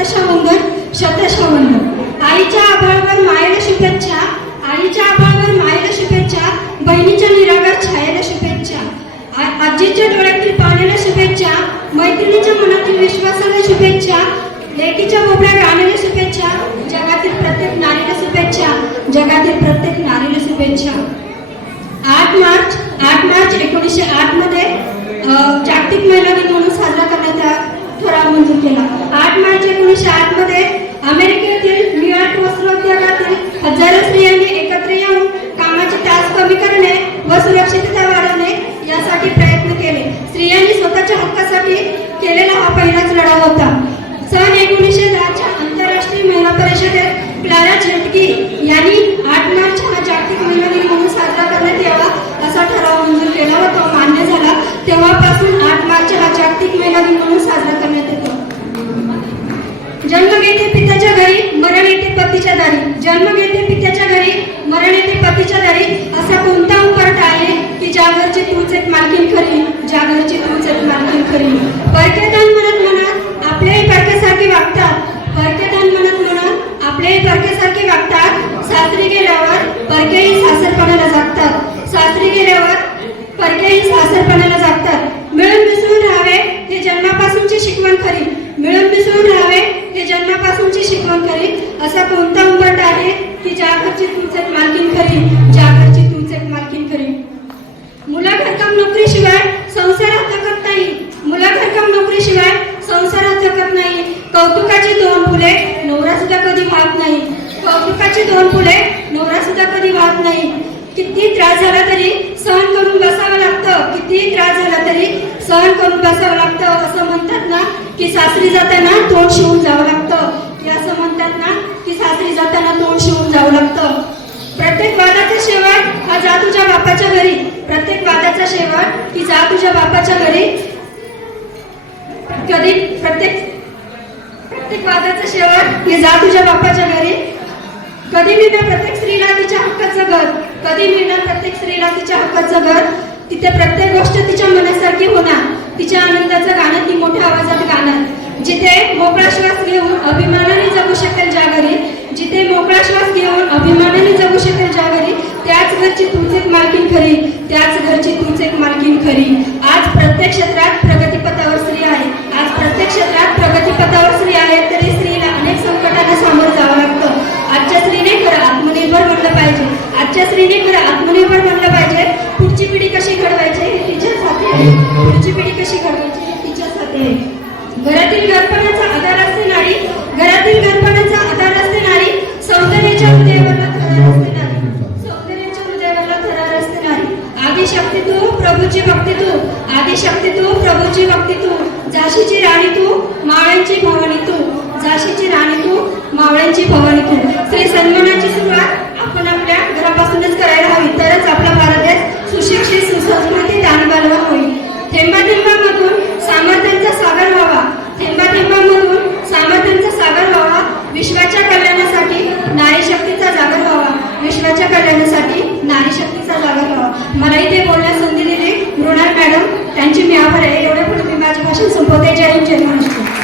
शतशवंदन आईच्या आभाळावर मायेला शुभेच्छा आईच्या आभाळावर मायेला शुभेच्छा बहिणीच्या निरागात छायेला शुभेच्छा आजीच्या डोळ्यातील पाण्याला शुभेच्छा मैत्रिणीच्या मनातील विश्वासाला शुभेच्छा लेकीच्या बोबड्या गाण्याला शुभेच्छा जगातील प्रत्येक नारीला शुभेच्छा जगातील प्रत्येक नारीला शुभेच्छा. आठ मार्च आठ मार्च एकोणीसशे आठमध्ये जागतिक महिला दिन म्हणून साजरा करण्यात ठराव मंजूर केला. आठ मार्च एकोणीसशे आठमध्ये अमेरिकेतील न्यूयॉर्क वस्त्रोद्योगातील हजारो स्त्रियांनी एकत्र येऊन कामाचे तास कमी करणे व सुरक्षितता वाढवणे यासाठी प्रयत्न केले. स्त्रियांनी स्वतःच्या हक्कासाठी केलेला हा पहिलाच लढा होता. सन एकोणीसशे दहाच्या आंतरराष्ट्रीय महिला परिषदेत क्लारा झेटकी यांनी आठ मार्च हा जागतिक महिला दिन म्हणून साजरा करण्यात यावा असा ठराव मंजूर केला होता तो मान्य झाला तेव्हापासून आठ मार्च हा जागतिक महिला दिन म्हणून साजरा करण्यात येतो जन्म घेते पित्याच्या घरी मरण येते पतीच्या दारी जन्म घेते पित्याच्या घरी मरण येते पतीच्या दारी असा कोणता उपर्ट आहे की ज्या घरची तूच एक मालकीन खरी ज्या घरची तूच मालकीन खरी परकेदान म्हणत म्हणत आपल्याही परक्यासारखे वागतात. परकेदान म्हणत म्हणत आपल्याही परक्यासारखे वागतात. सासरी गेल्यावर परक्याही सासरपणाला जागतात. सासरी गेल्यावर परक्याही सासरपणाला जागतात. मिळून मिसळून राहावे हे जन्मापासूनची शिकवण खरी मिळून मिसळून राहावे हे जन्मापासूनची शिकवण खरी असा कोणता उंबट आहे की ज्या घरची तूच मालकीन खरी ज्या घरची कौतुकाची दोन फुले नवरा सुद्धा कधी वाहत नाही. कौतुकाची दोन फुले नवरा सुद्धा कधी वाहत नाही. किती त्रास झाला तरी सहन करून बसावं लागतं. किती त्रास झाला तरी सहन करून बसावं लागतं. असं म्हणतात ना की सासरी जाताना तोंड शिवून जावं लागतं. हे असं म्हणतात ना की सासरी जाताना तोंड शिवून जावं लागतं. प्रत्येक वादाचा शेवट हा जा तुझ्या बापाच्या घरी. प्रत्येक वादाचा शेवट की जा तुझ्या बापाच्या घरी. कधी? प्रत्येक प्रत्येक वादाचं शेवट हे जा तुझ्या बापाच्या घरी. कधी मिळणार प्रत्येक स्त्रीला तिच्या हक्काचं घर? कधी मिळणार प्रत्येक स्त्रीला तिच्या हक्काचं घर? तिथे प्रत्येक गोष्ट तिच्या मनासारखी होणार. तिच्या आनंदाचं गाणं ती मोठ्या आवाजात गाणार. जिथे मोकळा श्वास घेऊन अभिमानाने जगू शकेल ज्या घरी जिथे मोकळा श्वास घेऊन अभिमानाने जगू शकेल ज्या घरी त्याच घरची तूच एक मालकीन खरी. त्याच घरची तूच एक मालकीन खरी. आज प्रत्येक क्षेत्रात प्रगतीपथावर स्त्री आहे आज प्रत्येक क्षेत्रात प्रगतीपथावर स्त्री आहे तरी स्त्रीला अनेक संकटांना सामोरं जावं लागतं आजच्या स्त्रीने खरं आत्मनिर्भर बनलं पाहिजे आजच्या स्त्रीने खरं आत्मनिर्भर बनलं पाहिजे पुढची पिढी कशी घडवायची हे तिच्याच हाती आहे पुढची पिढी कशी घडवायची हे तिच्याच हाती आहे. घरातील घरपणाचा आधार असते नारी घरातील घरपणाचा आधार असते नारी सौंदर्याच्या हृदयावरला थरार असते नारी सौंदर्याच्या हृदयावरला थरार असते नारी तू प्रभूची भक्ती तू तू प्रभूची भक्ती तू झाशीची राणी तू मावळ्यांची भवानी तू झाशीची राणी तू मावळ्यांची भवानी तू. सन्मानाची सुरुवात आपण आपल्या घरापासूनच करायला हवी तरच आपला भारत देश सुशिक्षित सुसंस्कृत मला इथे बोलण्यास संधी दिली. मृणाल मॅडम त्यांची मी आभार आहे. एवढ्या पुढे मी माझे भाषण संपवते. जय हिंद जय महाराष्ट्र.